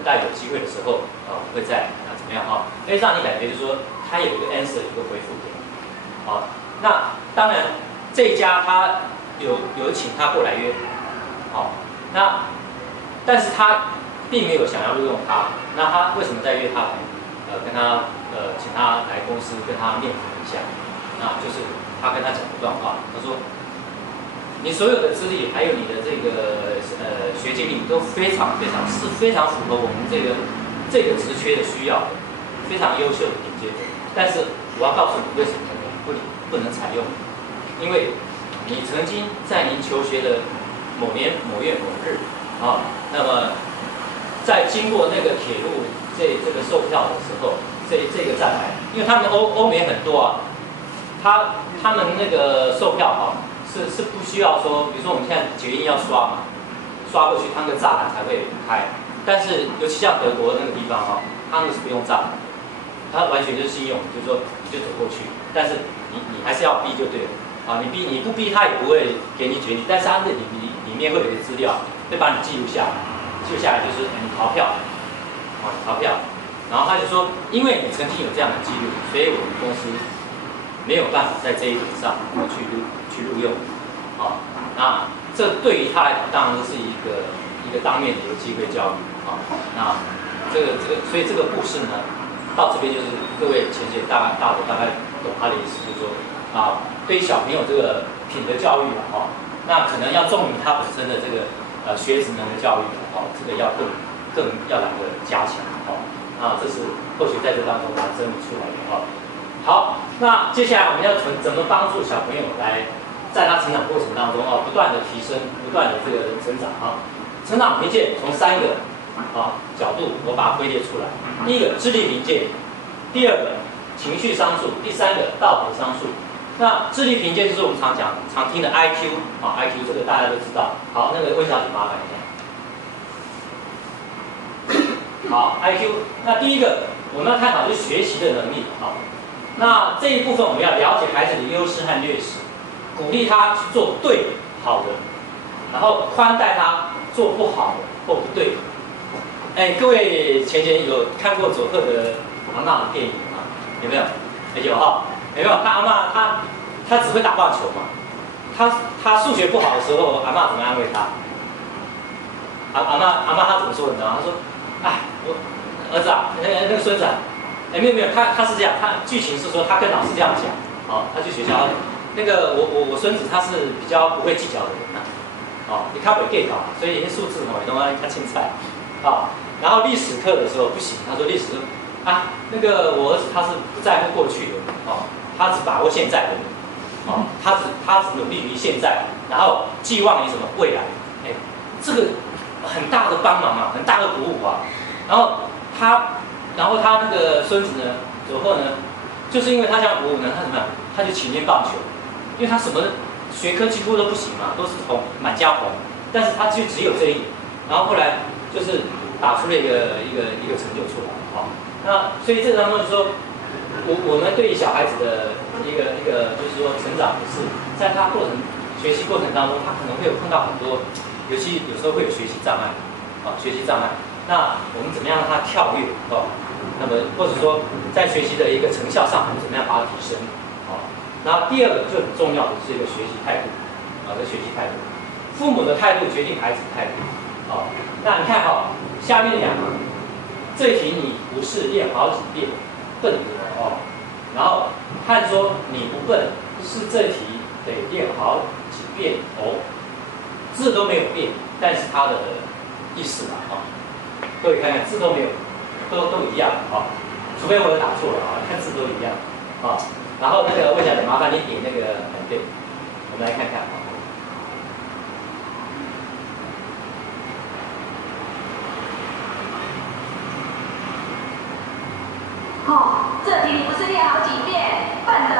等待有机会的时候，会再怎么样哈，可以让你感觉就是说，他有一个 answer， 有一个回复给你。好，那当然这一家他有请他过来约，好，那但是他并没有想要录用他，那他为什么再约他来？跟他请他来公司跟他面谈一下，那就是他跟他讲一段话，他说。你所有的资历，还有你的这个学经历，都非常符合我们这个职缺的需要的，非常优秀的顶尖的。但是我要告诉你，为什么不能采用？因为你曾经在您求学的某年某月某日啊，那么在经过那个铁路这个售票的时候，这个站牌，因为他们欧美很多啊，他们那个售票啊。是不需要说，比如说我们现在捷运要刷嘛，刷过去它那个栅栏才会开。但是尤其像德国那个地方哈，它那个是不用栅栏，它完全就是信用，就是说你就走过去，但是你还是要逼就对了啊，你不逼他也不会给你决定，但是它这里面会有一个资料，会把你记录下来，记录下来就是你逃票，啊逃票，然后他就说，因为你曾经有这样的记录，所以我们公司没有办法在这一点上去录用，啊，那这对于他来讲，当然是一个当面的一个机会教育，啊，那所以这个故事呢，到这边就是各位前辈大概懂他的意思，就是说啊，对于小朋友这个品德教育啊，那可能要重于他本身的这个学职能的教育，这个要更要来个加强，啊，这是或许在这当中他整理出来的，好，那接下来我们要怎么帮助小朋友来在他成长过程当中不断的提升，不断的这个成长啊。成长凭借从3个角度我把它归列出来。第一个智力凭借，第二个情绪商数，第三个道德商数。那智力凭借就是我们常听的 IQ 啊 ，IQ 这个大家都知道。好，那个温小姐麻烦一下。好 ，IQ， 那第一个我们要探讨就是学习的能力啊。那这一部分我们要了解孩子的优势和劣势，鼓励他去做对好的，然后宽待他做不好的或不对的。哎，各位前有看过佐贺的阿嬷的电影吗？有没有？有哈，有没有？他阿嬷他只会打棒球嘛，他数学不好的时候，阿嬷怎么安慰他？阿嬷他怎么说的？你知道吗？他说：“哎，我儿子啊，那个孙子啊。”哎，没有，他是这样，他剧情是说他跟老师这样讲，他去学校，那个我孙子他是比较不会计较的人你看不 get 所以那些数字你都要看青菜，然后历史课的时候不行，他说历史那个我儿子他是不在乎过去的，他只把握现在的，他只努力于现在，然后寄望于什么未来，哎，这个很大的帮忙啊，很大的鼓舞啊，然后他那个孙子呢，佐贺呢，就是因为他这样鼓舞呢，他怎么样？他就勤练棒球，因为他什么学科几乎都不行嘛，都是红满江红，但是他就只有这一点，然后后来就是打出了一个成就出来，那所以这当中就是说，我们对小孩子的一个就是说成长也是，在他学习过程当中，他可能会有碰到很多，有时候会有学习障碍，那我们怎么样让他跳跃那么或者说在学习的一个成效上，我们怎么样把它提升然后第二个就很重要的是一个学习态度这学习态度，父母的态度决定孩子的态度那你看下面2行，这题你不是练好几遍，笨拙然后看说你不笨，是这题得练好几遍字都没有变，但是它的意思各位看看字都没有，都一样除非我有打错了看字都一样然后那个魏小姐，麻烦你点那个反对，我们来看看这题你不是练好几遍，笨的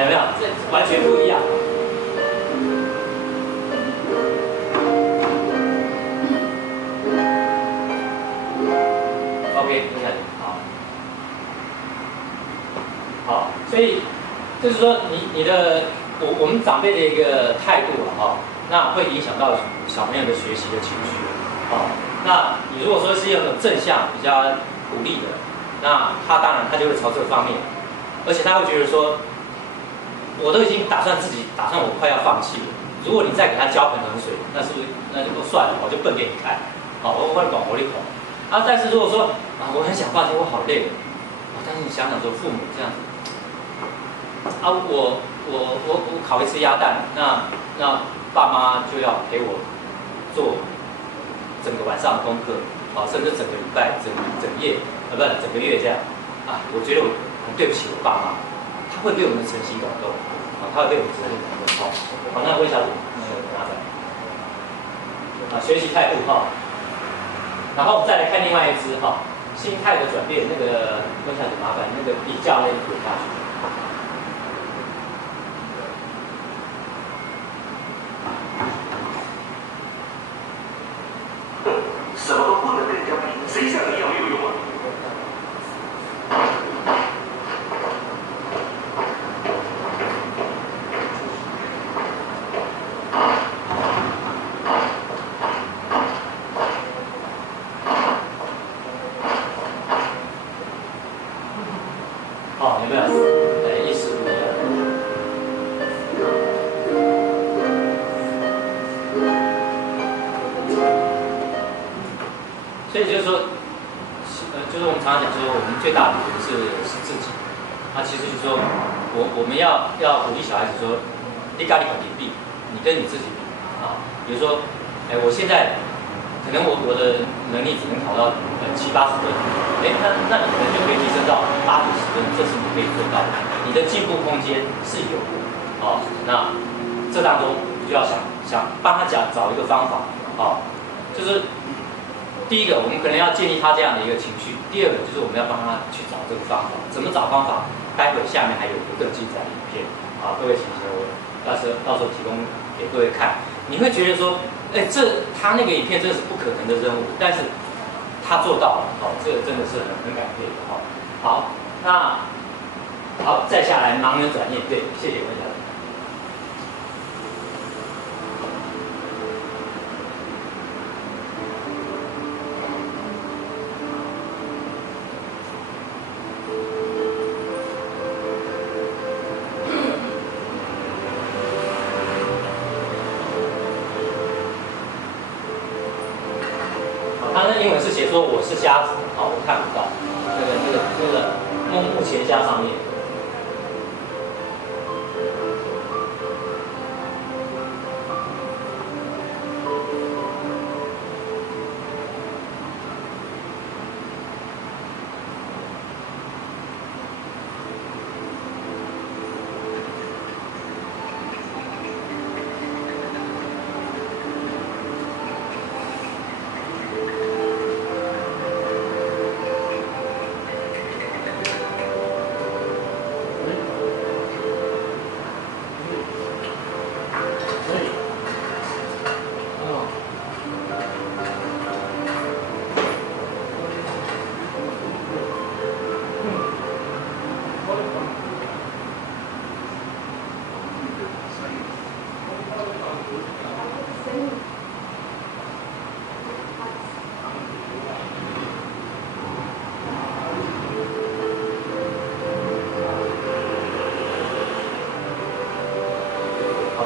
有没有？这完全不一样。OK， 接下来好，所以就是说你的我们长辈的一个态度啊，哈，那会影响到小朋友的学习的情绪，啊，那你如果说是用正向比较鼓励的，那他当然他就会朝这个方面，而且他会觉得说，我都已经打算我快要放弃了，如果你再给他浇盆冷水，那是不是那就算了，我就笨给你看，好，我懂我的懂，啊，但是如果说啊我很想放弃，我好累，但是你想想说父母这样子，啊我烤一次鸭蛋，那爸妈就要陪我做整个晚上的功课，啊，甚至整个礼拜、整夜，不是整个月这样，啊，我觉得我很对不起我爸妈，他会被我们的诚心感动，啊，他会被我们责任感动，好，好，那问一下那个拿仔，啊，学习态度哈，然后再来看另外一支哈，心态的转变，那个问一下麻烦那个比较那个滚下去。什么都不能跟人家比，谁像你一样没有用啊！好，有没有？意思不一样。所以就是说，就是我们常常讲说，我们最大的敌人是自己。那其实就是说，我们要鼓励小孩子说，你跟你自己比，你跟你自己比啊。比如说，我现在可能我的能力只能考到70、80分，那你可能就可以提升到80、90分，这是你可以做到的。你的进步空间是有的，哦，那这当中就要想帮他找一个方法，哦，就是第一个，我们可能要建立他这样的一个情绪；第二个，就是我们要帮他去找这个方法。怎么找方法？待会下面还有一个更精彩的影片，啊，各位请求我到时候提供给各位看。你会觉得说，他那个影片真的是不可能的任务，但是他做到了，哦，这个真的是很感佩的，哦。好，那好，再下来盲人转念，对，谢谢温小姐。他的英文是写说我是瞎子，好，我看不到。那个目前加上面。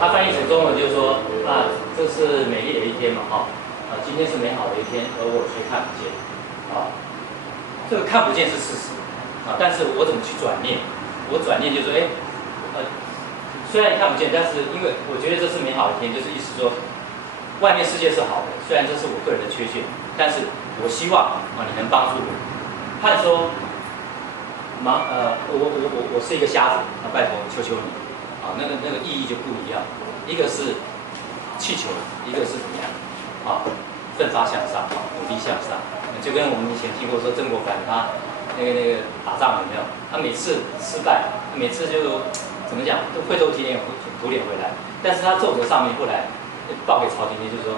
他翻译成中文就是说，这是美丽的一天嘛，今天是美好的一天，而我却看不见，这个看不见是事实，但是我怎么去转念？我转念就是说，虽然看不见，但是因为我觉得这是美好的一天，就是意思说，外面世界是好的，虽然这是我个人的缺陷，但是我希望你能帮助我。他说，我是一个瞎子，拜托求求你。那个意义就不一样，一个是气球，一个是怎么样？奋发向上，努力向上。就跟我们以前听过说曾国藩他那个打仗有没有？他每次失败，每次就怎么讲都灰头土脸回来。但是他奏折上面后来报给朝廷的就是说，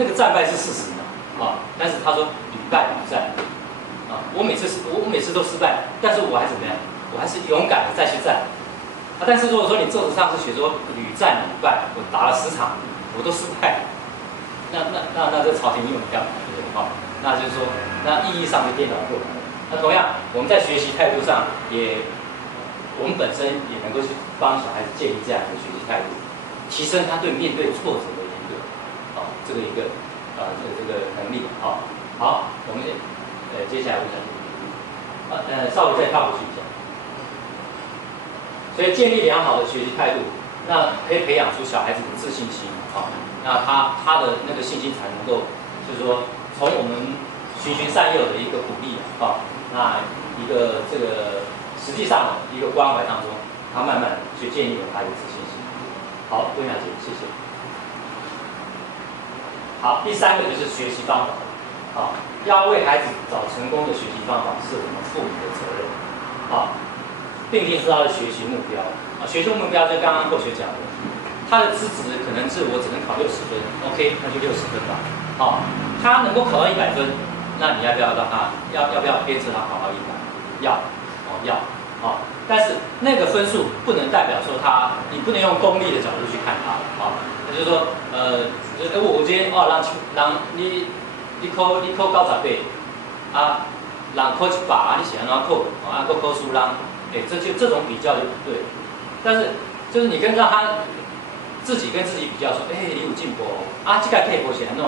那个战败是事实嘛，但是他说屡败屡战，我每次都失败，但是我还怎么样？我还是勇敢的再去战。啊，但是如果说你作者上是写说屡战屡败，我打了10场，我都失败，那这朝廷用不了，对不对？哈，那就是说，那意义上就颠倒过来了。那同样，我们在学习态度上我们本身也能够去帮小孩子建立这样的学习态度，提升他对面对挫折的一个这个能力。好，我们接下来问下去，稍微再跳过去一下。所以建立良好的学习态度，那可以培养出小孩子的自信心那他的那个信心才能够，就是说从我们循循善诱的一个鼓励那一个这个实际上的一个关怀当中，他慢慢去建立了他的自信心。好，温小姐，谢谢。好，第3个就是学习方法要为孩子找成功的学习方法是我们父母的责任定定出他的学习目标学习目标就刚刚后学讲的，他的资质可能是我只能考60分 ，OK， 那就60分吧。他能够考到100分，那你要不要让他要不要鞭策他考到100？要。但是那个分数不能代表说你不能用功利的角度去看他那就是说我今天你考98人考100你是安怎考佫考输人这种比较就不对。但是就是你让他自己跟自己比较说，你有进步这个题目是安怎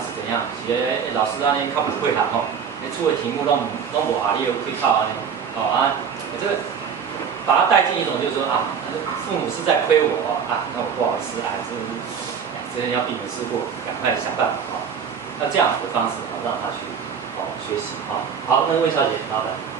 是怎样？是老师安尼较不配合你出的题目拢无合你的开口安尼这个把他带进一种就是说父母是在亏我那我不好意思真的要避免事故，赶快想办法那这样子的方式让他去学习好，那魏小姐，麻烦。